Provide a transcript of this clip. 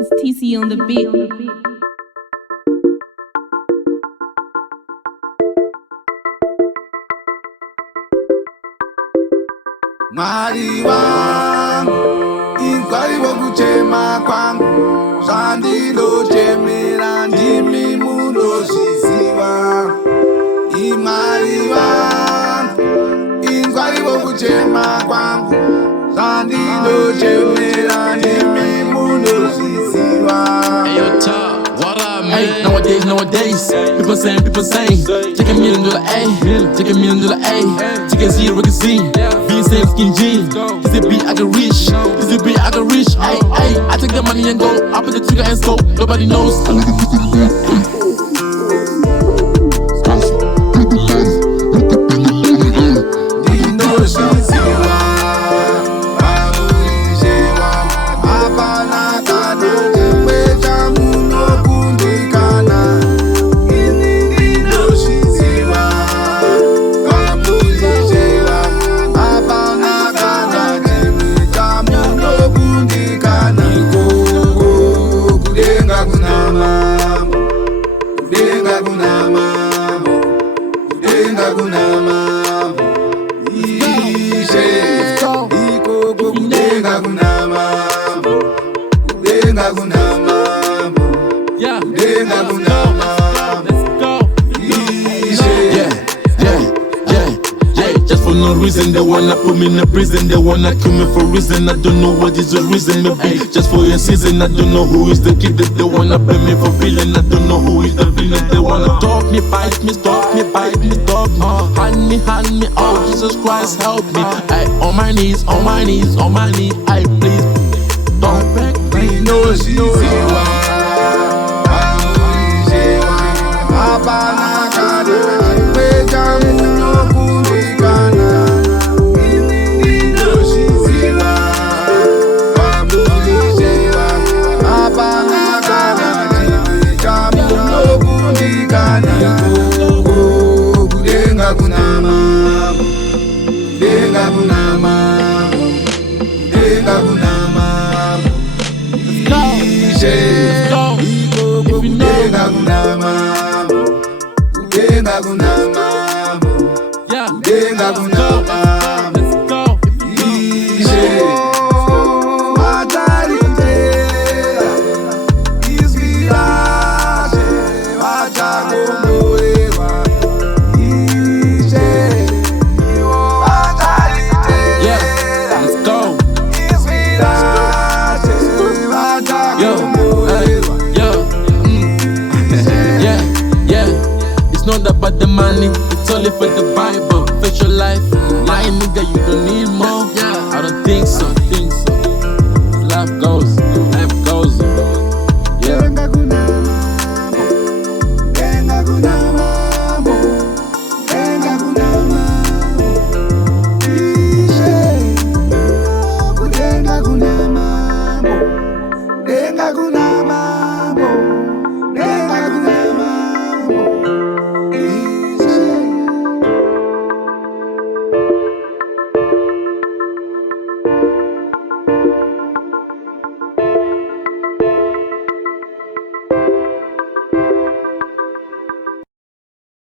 It's TC on the beat. Mwari wangu, inkwaiwo kuchema kwangu, zvandilochemera ndimi munozviziva. Imwari wangu, inkwaiwo kuchema kwangu, zvandilochemera ndimi munozviziva. Hey, nowadays, people saying, take a million to the A, take a million to the A, take a zero, can see, V same skin G, is it B I can reach, is it B I can reach, ay, I take the money and go, I put the trigger and scope, nobody knows. Kudenga kunamambo, ishe ikoko kudenga kunamambo, kudenga kunamambo, kudenga kunamambo, ishe. Just for no reason, they wanna put me in a prison. They wanna kill me for reason. I don't know what is the reason. Maybe just for a season. I don't know who is the kid that they wanna blame me for feeling. I don't know who is the villain. They wanna talk me, bite me, stalk me, bite me, stalk me. Hand me, oh Jesus Christ, help me. I on my knees, on my knees, on my knees. I please don't beg me. No, she's not about the money, it's only for the Bible. Fix your life, my nigga, you don't need more. I don't think so.